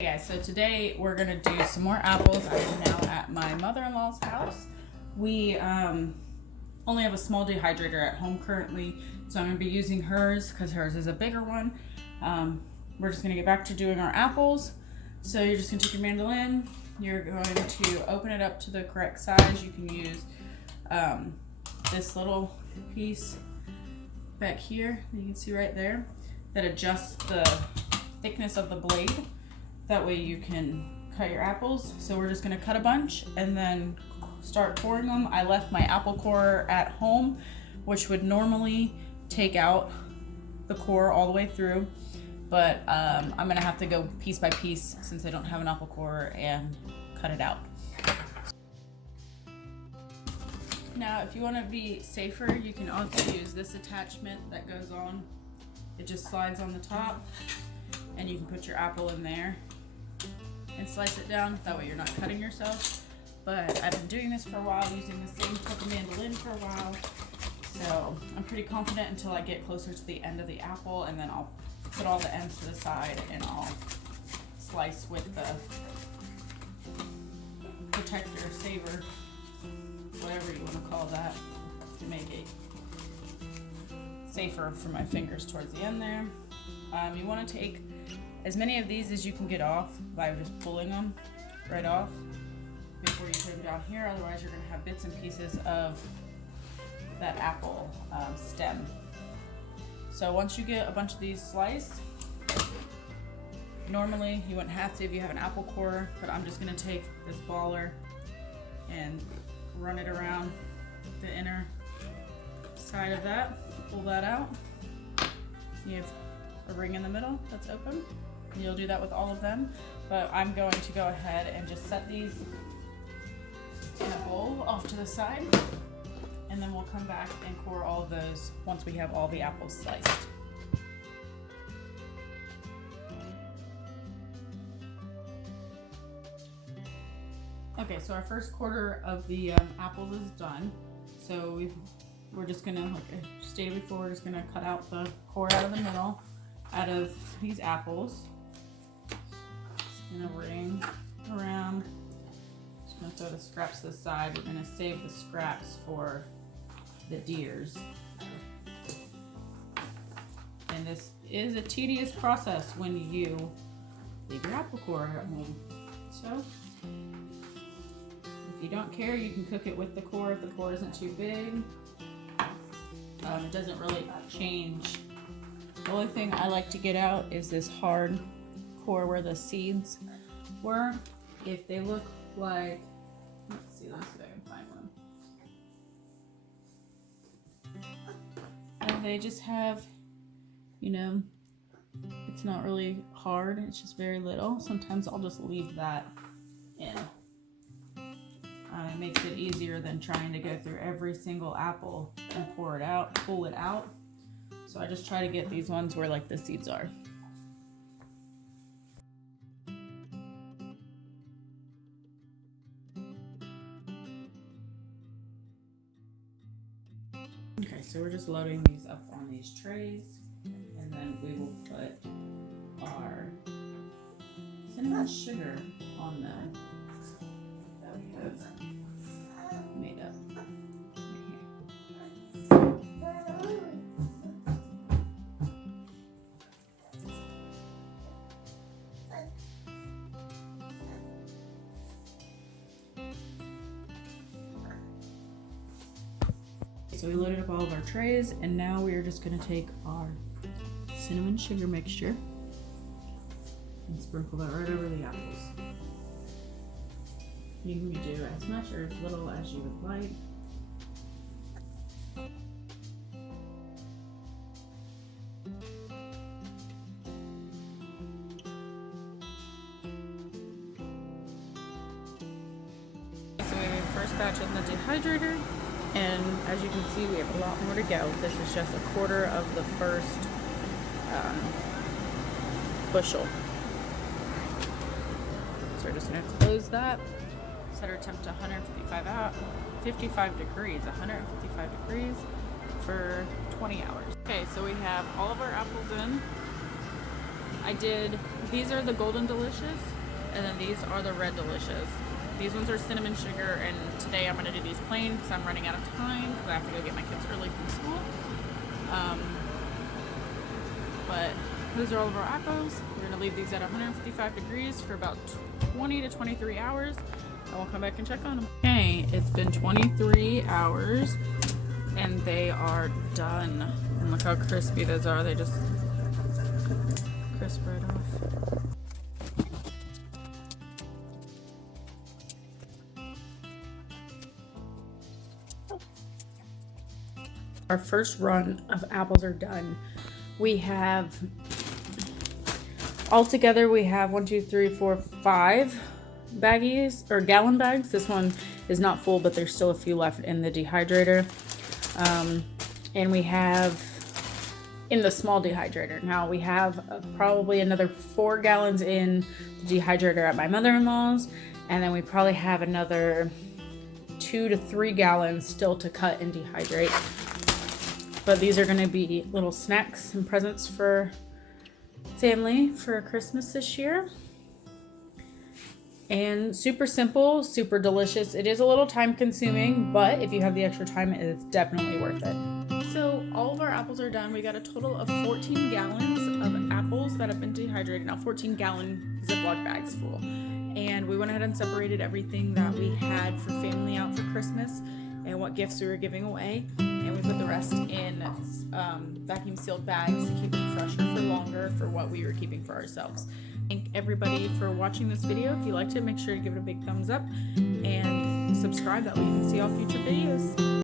Hey guys, so today we're gonna do some more apples. I am now at my mother-in-law's house. We only have a small dehydrator at home currently, so I'm gonna be using hers because hers is a bigger one. We're just gonna get back to doing our apples. So you're just gonna take your mandolin, you're going to open it up to the correct size. You can use this little piece back here that you can see right there that adjusts the thickness of the blade. That way you can cut your apples. So we're just gonna cut a bunch and then start coring them. I left my apple corer at home, which would normally take out the core all the way through, but I'm gonna have to go piece by piece since I don't have an apple corer and cut it out. Now, if you wanna be safer, you can also use this attachment that goes on. It just slides on the top and you can put your apple in there and slice it down. That way you're not cutting yourself. But I've been doing this for a while, using the same type of mandolin for a while. So I'm pretty confident until I get closer to the end of the apple, and then I'll put all the ends to the side and I'll slice with the protector, saver, whatever you want to call that, to make it safer for my fingers towards the end there. You want to take as many of these as you can get off by just pulling them right off before you put them down here. Otherwise you're going to have bits and pieces of that apple stem. So once you get a bunch of these sliced, normally you wouldn't have to if you have an apple corer, but I'm just going to take this baller and run it around the inner side of that, pull that out. You have a ring in the middle that's open. You'll do that with all of them, but I'm going to go ahead and just set these in a bowl off to the side, and then we'll come back and core all of those once we have all the apples sliced. Okay, so our first quarter of the apples is done. So we're just gonna, like I stated before, we're just gonna cut out the core out of the middle out of these apples. Just gonna ring around. Just gonna throw the scraps to the side. We're gonna save the scraps for the deers. And this is a tedious process when you leave your apple core at home. So if you don't care, you can cook it with the core if the core isn't too big. It doesn't really change. The only thing I like to get out is this hard core where the seeds were. If they look like, let's see if I can find one. And they just have, you know, it's not really hard, it's just very little. Sometimes I'll just leave that in. It makes it easier than trying to go through every single apple and pull it out. So I just try to get these ones where like the seeds are. Okay, so we're just loading these up on these trays, and then we will put our cinnamon sugar on them that we have made up right here. So we loaded up all of our trays, and now we are just going to take our cinnamon sugar mixture and sprinkle that right over the apples. You can do as much or as little as you would like. So we have the first batch in the dehydrator, and as you can see, we have a lot more to go. This is just a quarter of the first bushel. So we're just going to close that. Set our temp to 155 degrees for 20 hours. Okay, so we have all of our apples in. I did These are the Golden Delicious, and then these are the Red Delicious. These ones are cinnamon sugar, and today I'm going to do these plain because I'm running out of time because I have to go get my kids early from school. But those are all of our apples. We're going to leave these at 155 degrees for about 20 to 23 hours. And we'll come back and check on them. Okay, it's been 23 hours and they are done. And look how crispy those are. They just crisp right off. Our first run of apples are done. We have, altogether we have 5 baggies or gallon bags. This one is not full, but there's still a few left in the dehydrator. And we have in the small dehydrator. Now we have probably another 4 gallons in the dehydrator at my mother-in-law's, and then we probably have another 2 to 3 gallons still to cut and dehydrate. But these are going to be little snacks and presents for family for Christmas this year. And super simple, super delicious. It is a little time consuming, but if you have the extra time, it's definitely worth it. So all of our apples are done. We got a total of 14 gallons of apples that have been dehydrated. Now 14 gallon Ziploc bags full. And we went ahead and separated everything that we had for family out for Christmas and what gifts we were giving away. And we put the rest in vacuum sealed bags to keep them fresher for longer for what we were keeping for ourselves. Thank everybody for watching this video. If you liked it, make sure to give it a big thumbs up and subscribe. That way you can see all future videos.